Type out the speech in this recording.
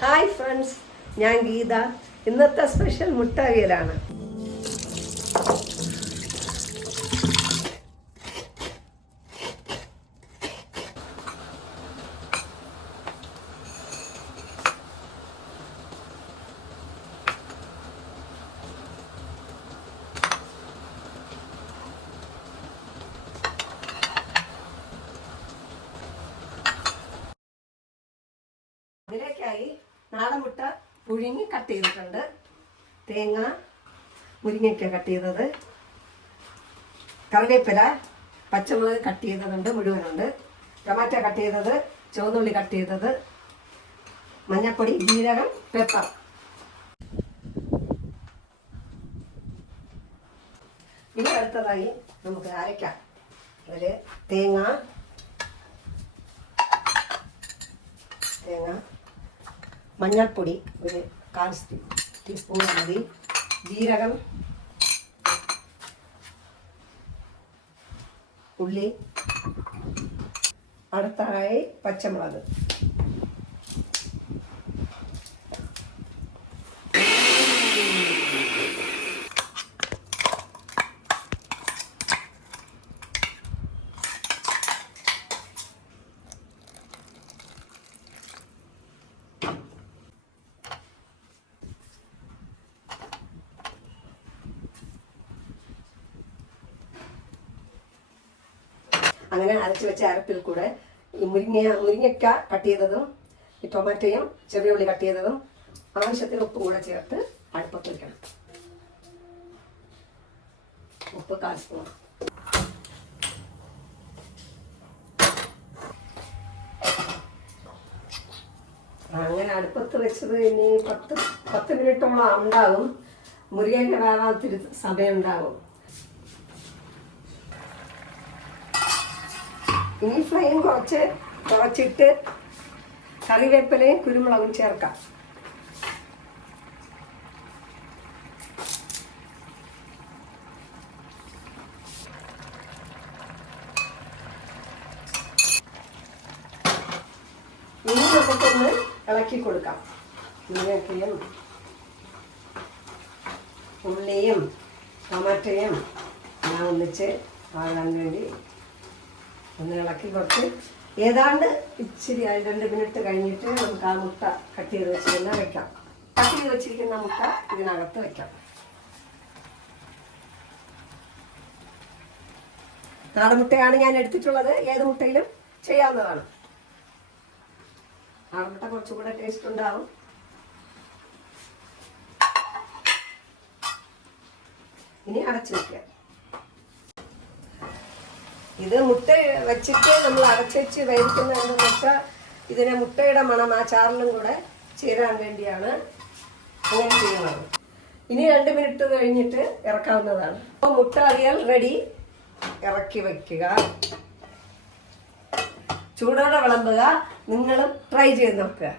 Hi friends, ഞാൻ ഗീത. ഇന്നത്തെ special മുട്ട അവിയലാണ്. ഇതിലേക്കായി നാടൻ മുട്ട പുഴുങ്ങി കട്ട് ചെയ്തിട്ടുണ്ട്, തേങ്ങ, മുരിങ്ങയ്ക്ക കട്ട് ചെയ്തത്, കറിവേപ്പില, പച്ചമുളക് കട്ട് ചെയ്തതുണ്ട്, മുഴുവനുണ്ട്, ടൊമാറ്റോ കട്ട് ചെയ്തത്, ചുവന്നുള്ളി കട്ട് ചെയ്തത്, മഞ്ഞൾപ്പൊടി, ജീരകം, പെപ്പർ. ഇനി അടുത്തതായി നമുക്ക് അരയ്ക്കാം. അതിൽ തേങ്ങ, മഞ്ഞൾപ്പൊടി ഒരു 1/4 ടീസ്പൂൺ മതി, ജീരകം, ഉള്ളി, അടുത്തായി പച്ചമുളക്. അങ്ങനെ അരച്ച് വെച്ച അരപ്പിൽ കൂടെ ഈ മുരിങ്ങയ്ക്ക കട്ട് ചെയ്തതും, ഈ ടൊമാറ്റോയും ചെറിയ ഉള്ളി കട്ട് ചെയ്തതും, ആവശ്യത്തിന് ഉപ്പും കൂടെ ചേർത്ത് അടുപ്പത്ത് വയ്ക്കണം. ഉപ്പ് 1/4 സ്പൂൺ. അങ്ങനെ അടുപ്പത്ത് വെച്ചത് ഇനി 10 മിനിറ്റോളം ഉണ്ടാകും. മുരിങ്ങയ്ക്ക വേവാത്തിരി സമയം ഉണ്ടാകും. ഇനി ഫ്ലെയിം കുറച്ചിട്ട് കറിവേപ്പിലയും കുരുമുളകും ചേർക്കാം. ഇനി നമുക്കൊന്ന് ഇളക്കി കൊടുക്കാം. മുരിങ്ങയ്ക്കയും ഉള്ളിയും ടൊമാറ്റോയും ഞാൻ ഒന്നിച്ച് ആകാൻ വേണ്ടി ഒന്ന് ഇളക്കി കൊടുത്ത് ഏതാണ്ട് ഇച്ചിരി 2 മിനിറ്റ് കഴിഞ്ഞിട്ട് നമുക്ക് ആ മുട്ട കട്ട് ചെയ്ത് വെച്ചിരുന്ന വെക്കാം. കട്ട് ചെയ്ത് വെച്ചിരിക്കുന്ന മുട്ട ഇതിനകത്ത് വെക്കാം. നാടൻ മുട്ടയാണ് ഞാൻ എടുത്തിട്ടുള്ളത്. ഏത് മുട്ടയിലും ചെയ്യാവുന്നതാണ്. നാടൻ മുട്ട കുറച്ചുകൂടെ ടേസ്റ്റ് ഉണ്ടാവും. ഇനി അടച്ചു വയ്ക്കാം. ഇത് മുട്ട വെച്ചിട്ട് നമ്മൾ അടച്ചു വേവിക്കുന്നത് എന്താണെന്ന് വെച്ചാൽ ഇതിനെ മുട്ടയുടെ മണം ആ ചാറിലും കൂടെ ചേരാൻ വേണ്ടിയാണ് അങ്ങനെ ചെയ്യുന്നത്. ഇനി 2 മിനിറ്റ് കഴിഞ്ഞിട്ട് ഇറക്കാവുന്നതാണ്. അപ്പോൾ മുട്ട അവിയൽ റെഡി. ഇറക്കി വയ്ക്കുക. ചൂടോടെ വിളമ്പുക. നിങ്ങളും ട്രൈ ചെയ്ത് നോക്കുക.